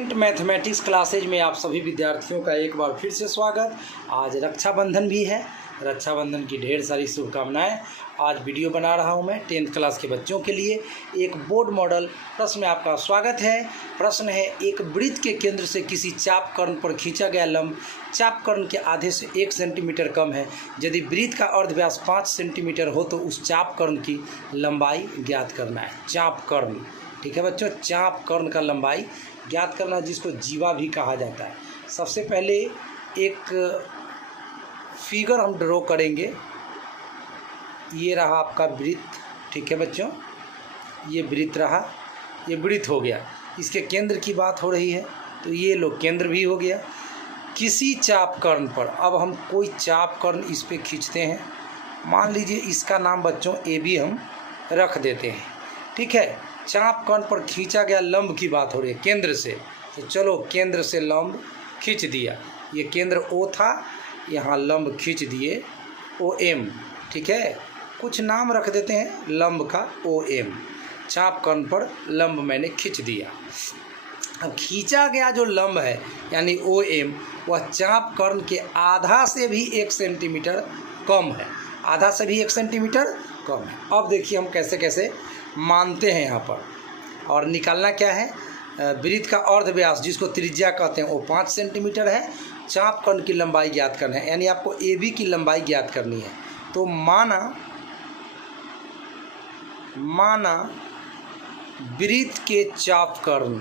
Mathematics classes में आप सभी विद्यार्थियों का एक बार फिर से स्वागत। आज रक्षाबंधन भी है, रक्षाबंधन की ढेर सारी शुभकामनाएं। आज वीडियो बना रहा हूं मैं 10th क्लास के बच्चों के लिए। एक बोर्ड मॉडल प्रश्न में आपका स्वागत है। प्रश्न है, एक वृत्त के केंद्र से किसी चाप कर्ण पर खींचा गया लंब चाप कर्ण के आधे से 1 सेंटीमीटर कम है। यदि वृत्त का अर्धव्यास 5 सेंटीमीटर हो तो उस चाप कर्ण की लंबाई ज्ञात करना है। चाप कर्ण, ठीक है बच्चों, चाप कर्ण का लंबाई ज्ञात करना, जिसको जीवा भी कहा जाता है। सबसे पहले एक फिगर हम ड्रॉ करेंगे। ये रहा आपका वृत्त, ठीक है बच्चों, ये वृत्त रहा, ये वृत्त हो गया। इसके केंद्र की बात हो रही है तो ये लो केंद्र भी हो गया। किसी चाप कर्ण पर अब हम कोई चाप कर्ण इस पे खींचते हैं। मान लीजिए इसका नाम बच्चों ए बी हम रख देते हैं, ठीक है। चाप कर्ण पर खींचा गया लंब की बात हो रही है केंद्र से, तो चलो केंद्र से लंब खींच दिया। ये केंद्र ओ था, यहाँ लंब खींच दिए ओ एम, ठीक है। कुछ नाम रख देते हैं लंब का ओ एम। चाप कर्ण पर लंब मैंने खींच दिया। अब खींचा गया जो लंब है यानी ओ एम, वह चाप कर्ण के आधा से भी 1 सेंटीमीटर कम है। आधा से भी 1 सेंटीमीटर कम है। अब देखिए हम कैसे कैसे मानते हैं यहाँ पर, और निकालना क्या है। वृत्त का अर्धव्यास जिसको त्रिज्या कहते हैं वो 5 सेंटीमीटर है। चाप कर्ण की लंबाई ज्ञात करना है, यानी आपको ए बी की लंबाई ज्ञात करनी है। तो माना वृत्त के चाप कर्ण,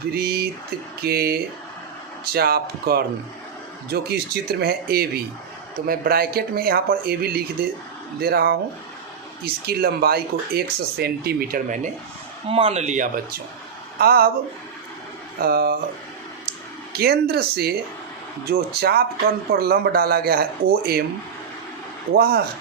वृत्त के चाप कर्ण जो कि इस चित्र में है ए बी, तो मैं ब्रैकेट में यहाँ पर ए बी लिख दे रहा हूँ। इसकी लंबाई को 1 सेंटीमीटर मैंने मान लिया बच्चों। अब केंद्र से जो चाप कर्ण पर लंब डाला गया है ओ एम, वह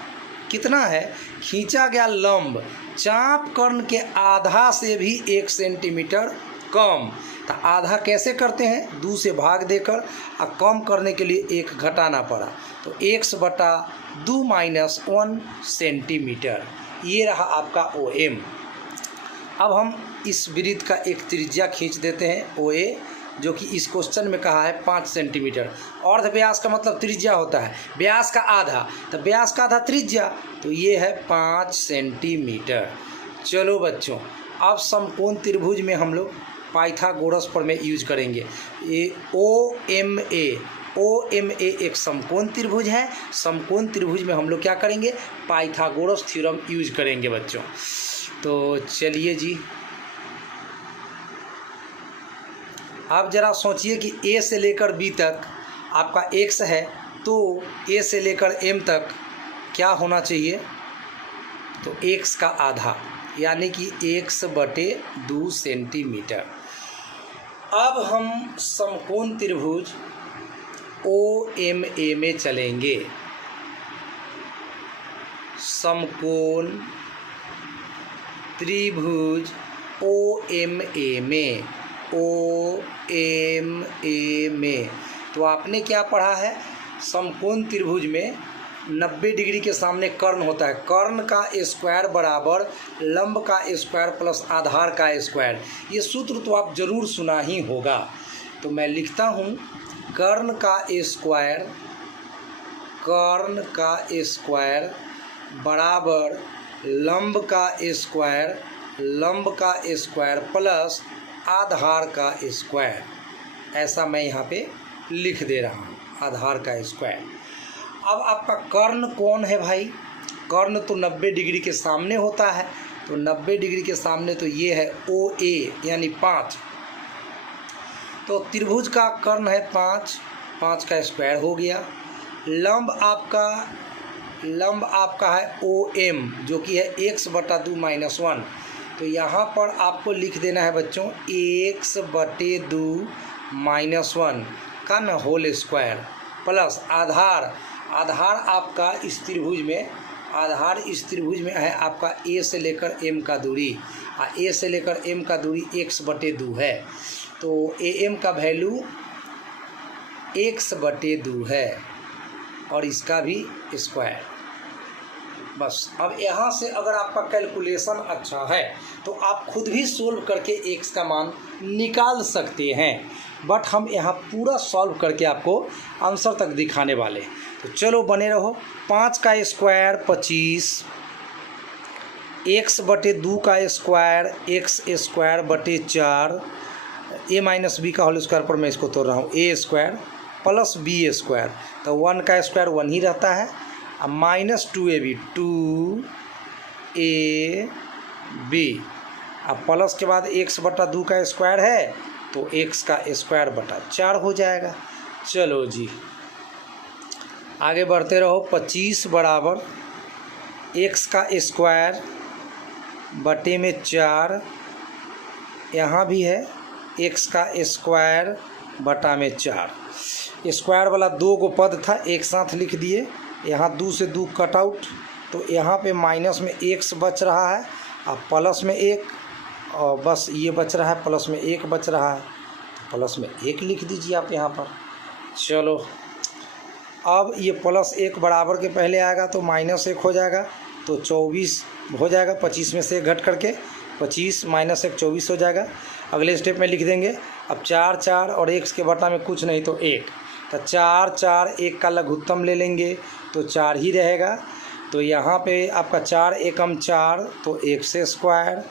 कितना है। खींचा गया लंब चाप कर्ण के आधा से भी 1 सेंटीमीटर कम। तो आधा कैसे करते हैं, 2 से भाग देकर, और कम करने के लिए 1 घटाना पड़ा, तो 1/2 माइनस 1 सेंटीमीटर। ये रहा आपका ओ एम। अब हम इस वृत्त का एक त्रिज्या खींच देते हैं ओ ए, जो कि इस क्वेश्चन में कहा है 5 सेंटीमीटर। अर्धव्यास का मतलब त्रिज्या होता है, व्यास का आधा, तो व्यास का आधा त्रिज्या, तो ये है 5 सेंटीमीटर। चलो बच्चों, अब समकोण त्रिभुज में हम लोग पाइथागोरस प्रमेय यूज करेंगे। ये ओ एम ए एक समकोण त्रिभुज है। समकोण त्रिभुज में हम लोग क्या करेंगे, पाइथागोरस थ्योरम यूज करेंगे बच्चों। तो चलिए जी, आप जरा सोचिए कि ए से लेकर बी तक आपका x है, तो ए से लेकर m तक क्या होना चाहिए, तो x का आधा, यानी कि 1/2 सेंटीमीटर। अब हम समकोण त्रिभुज ओ एम ए में चलेंगे। समकोण त्रिभुज ओ एम ए में, ओ एम ए में, तो आपने क्या पढ़ा है, समकोण त्रिभुज में 90 डिग्री के सामने कर्ण होता है। कर्ण का स्क्वायर बराबर लंब का स्क्वायर प्लस आधार का स्क्वायर। ये सूत्र तो आप जरूर सुना ही होगा। तो मैं लिखता हूँ, कर्ण का स्क्वायर बराबर लंब का स्क्वायर प्लस आधार का स्क्वायर। ऐसा मैं यहाँ पे लिख दे रहा हूँ, आधार का स्क्वायर। अब आपका कर्ण कौन है भाई, कर्ण तो 90 डिग्री के सामने होता है, तो 90 डिग्री के सामने तो ये है ओ ए यानी 5। तो त्रिभुज का कर्ण है 5, 5 का स्क्वायर हो गया। लंब आपका है ओ एम, जो कि है 1/2 माइनस 1। तो यहाँ पर आपको लिख देना है बच्चों 1/2 माइनस 1 का न होल स्क्वायर प्लस आधार आपका इस त्रिभुज में है आपका ए से लेकर एम का दूरी, और ए से लेकर एम का दूरी 1/2 है। तो ए एम का वैल्यू 1/2 है, और इसका भी स्क्वायर। बस अब यहाँ से अगर आपका कैलकुलेशन अच्छा है तो आप खुद भी सोल्व करके एक्स का मान निकाल सकते हैं, बट हम यहाँ पूरा सॉल्व करके आपको आंसर तक दिखाने वाले हैं। तो चलो बने रहो। 5 का स्क्वायर 25, एक्स बटे 2 का स्क्वायर एक्स स्क्वायर बटे 4, ए माइनस बी का होल स्क्वायर पर मैं इसको तोड़ रहा हूँ, ए स्क्वायर प्लस बी स्क्वायर, तो 1 का स्क्वायर 1 ही रहता है, अब माइनस 2ab 2ab, अब प्लस के बाद x बटा 2 का स्क्वायर है तो x का स्क्वायर बटा 4 हो जाएगा। चलो जी आगे बढ़ते रहो। 25 बराबर x का स्क्वायर बटे में 4, यहाँ भी है x का स्क्वायर बटा में 4, स्क्वायर वाला 2 गो पद था एक साथ लिख दिए, यहाँ 2 से 2 कट आउट, तो यहाँ पे माइनस में x बच रहा है, अब प्लस में 1, और बस ये बच रहा है, प्लस में 1 बच रहा है, तो प्लस में 1 लिख दीजिए आप यहाँ पर। चलो अब ये प्लस 1 बराबर के पहले आएगा तो माइनस 1 हो जाएगा, तो 24 हो जाएगा, 25 में से 1 घट करके 25 माइनस 1 24 हो जाएगा। अगले स्टेप में लिख देंगे, अब 4 4 और x के बटा में कुछ नहीं तो 1, तो 4 4 1 का लघुत्तम ले लेंगे तो 4 ही रहेगा, तो यहाँ पे आपका 4 एकम 4 तो x स्क्वायर,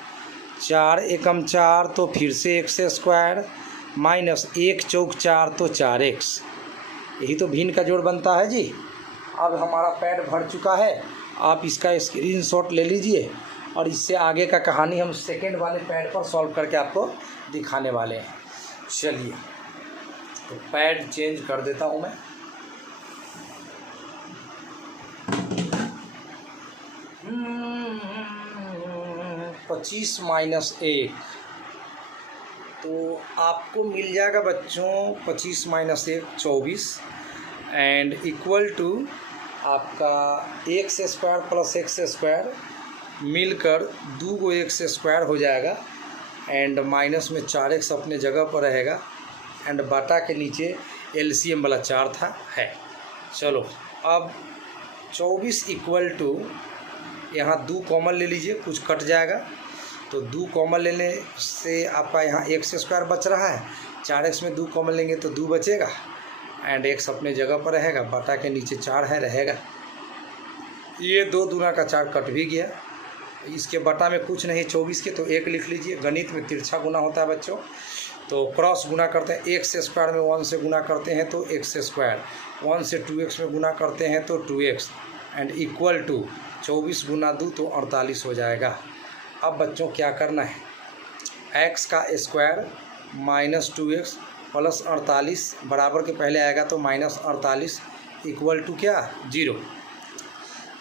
4 एकम 4 तो फिर से x स्क्वायर, माइनस 1 चौक 4 तो 4x, यही तो भिन्न का जोड़ बनता है जी। अब हमारा पैड भर चुका है, आप इसका स्क्रीनशॉट ले लीजिए और इससे आगे का कहानी हम सेकेंड वाले पैड पर सॉल्व करके आपको दिखाने वाले हैं। चलिए तो पैड चेंज कर देता हूँ मैं। पच्चीस माइनस 1 तो आपको मिल जाएगा बच्चों 25 माइनस 1 24 एंड इक्वल टू आपका x square plus x square मिलकर 2 गो एक्स स्क्वायर हो जाएगा एंड माइनस में 4x अपने जगह पर रहेगा एंड बाटा के नीचे एलसीएम वाला 4 था है। चलो अब 24 इक्वल टू यहाँ 2 कॉमन ले लीजिए, कुछ कट जाएगा, तो 2 कॉमन लेने से आपका यहाँ एक्स स्क्वायर बच रहा है, 4x में 2 कॉमन लेंगे तो 2 बचेगा एंड x अपने जगह पर रहेगा, बाटा के नीचे 4 है रहेगा। ये 2 दूना का 4 कट भी गया, इसके बटा में कुछ नहीं 24 के तो 1 लिख लीजिए। गणित में तिरछा गुना होता है बच्चों, तो क्रॉस गुना करते हैं, एक्स स्क्वायर में 1 से गुना करते हैं तो एक्स स्क्वायर, 1 से 2x में गुना करते हैं तो 2x एंड इक्वल टू 24 गुना 2 तो 48 हो जाएगा। अब बच्चों क्या करना है, x का स्क्वायर माइनस 2x प्लस 48 बराबर के पहले आएगा तो माइनस 48 इक्वल टू क्या 0।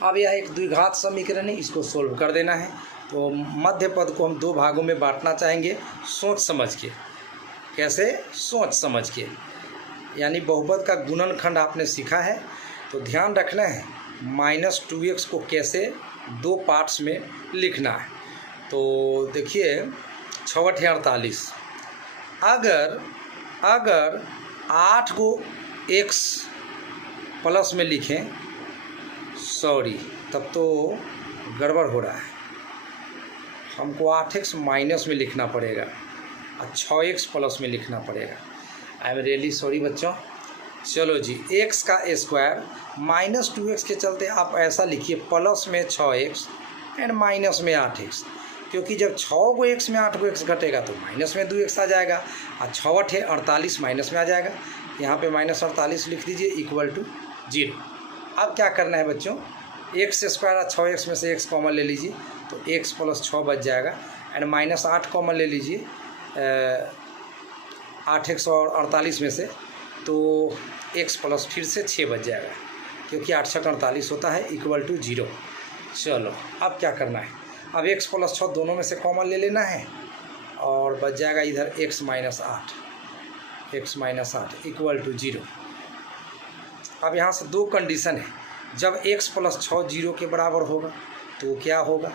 अब यह एक द्विघात समीकरण है, इसको सोल्व कर देना है। तो मध्य पद को हम 2 भागों में बांटना चाहेंगे सोच समझ के। कैसे? सोच समझ के, यानी बहुपद का गुणनखंड आपने सीखा है तो ध्यान रखना है माइनस 2x को कैसे 2 पार्ट्स में लिखना है। तो देखिए 6 48, अगर 8 को x प्लस में लिखें, सॉरी तब तो गड़बड़ हो रहा है, हमको 8x माइनस में लिखना पड़ेगा और 6x प्लस में लिखना पड़ेगा। आई एम रियली सॉरी बच्चों। चलो जी, x का स्क्वायर माइनस 2x के चलते आप ऐसा लिखिए प्लस में 6x एंड माइनस में 8x, क्योंकि जब 6 को x में 8 को x घटेगा तो माइनस में 2x आ जाएगा और 6 8 48 माइनस में आ जाएगा। यहाँ पे माइनस 48 लिख दीजिए इक्वल टू 0। अब क्या करना है बच्चों, एक्स स्क्वायर और 6x में से x कॉमन ले लीजिए तो x प्लस 6 बच जाएगा एंड माइनस 8 कॉमन ले लीजिए 8x और 48 में से तो x प्लस फिर से 6 बच जाएगा, क्योंकि 8 6 48 होता है इक्वल टू 0। चलो अब क्या करना है, अब x प्लस 6 दोनों में से कॉमन ले लेना है और बच जाएगा इधर x माइनस 8 इक्वल टू 0। अब यहाँ से 2 कंडीशन है, जब x प्लस 6 0 के बराबर होगा तो क्या होगा,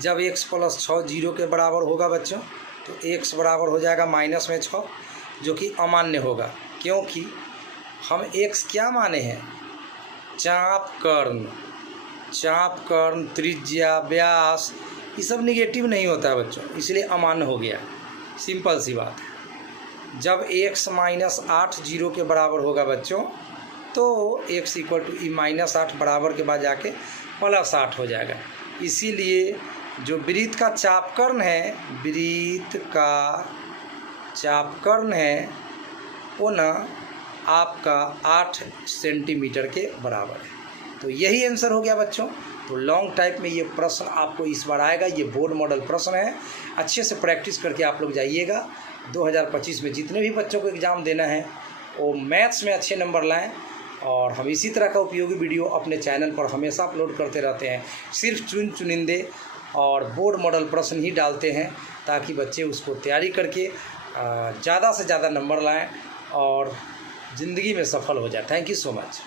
जब x प्लस 6 0 के बराबर होगा बच्चों तो x बराबर हो जाएगा माइनस में 6, जो कि अमान्य होगा, क्योंकि हम x क्या माने हैं, चाप कर्ण, चाप, कर्ण, त्रिज्या, व्यास, ये सब निगेटिव नहीं होता है बच्चों, इसलिए अमान्य हो गया। सिंपल सी बात है। जब x माइनस 8 जीरो के बराबर होगा बच्चों, तो x equal to e minus 8 बराबर के बाद जाके प्लस 8 हो जाएगा। इसीलिए जो वृत्त का चापकर्ण है, वृत्त का चापकर्ण है, वो ना आपका 8 सेंटीमीटर के बराबर है। तो यही आंसर हो गया बच्चों। तो लॉन्ग टाइप में ये प्रश्न आपको इस बार आएगा। ये बोर्ड मॉडल प्रश्न है, अच्छे से प्रैक्टिस करके आप लोग जाइएगा। 2025 में जितने भी बच्चों को एग्ज़ाम देना है वो मैथ्स में अच्छे नंबर लाएं। और हम इसी तरह का उपयोगी वीडियो अपने चैनल पर हमेशा अपलोड करते रहते हैं। सिर्फ चुनिंदे और बोर्ड मॉडल प्रश्न ही डालते हैं, ताकि बच्चे उसको तैयारी करके ज़्यादा से ज़्यादा नंबर लाएं और ज़िंदगी में सफल हो जाए। Thank you so much.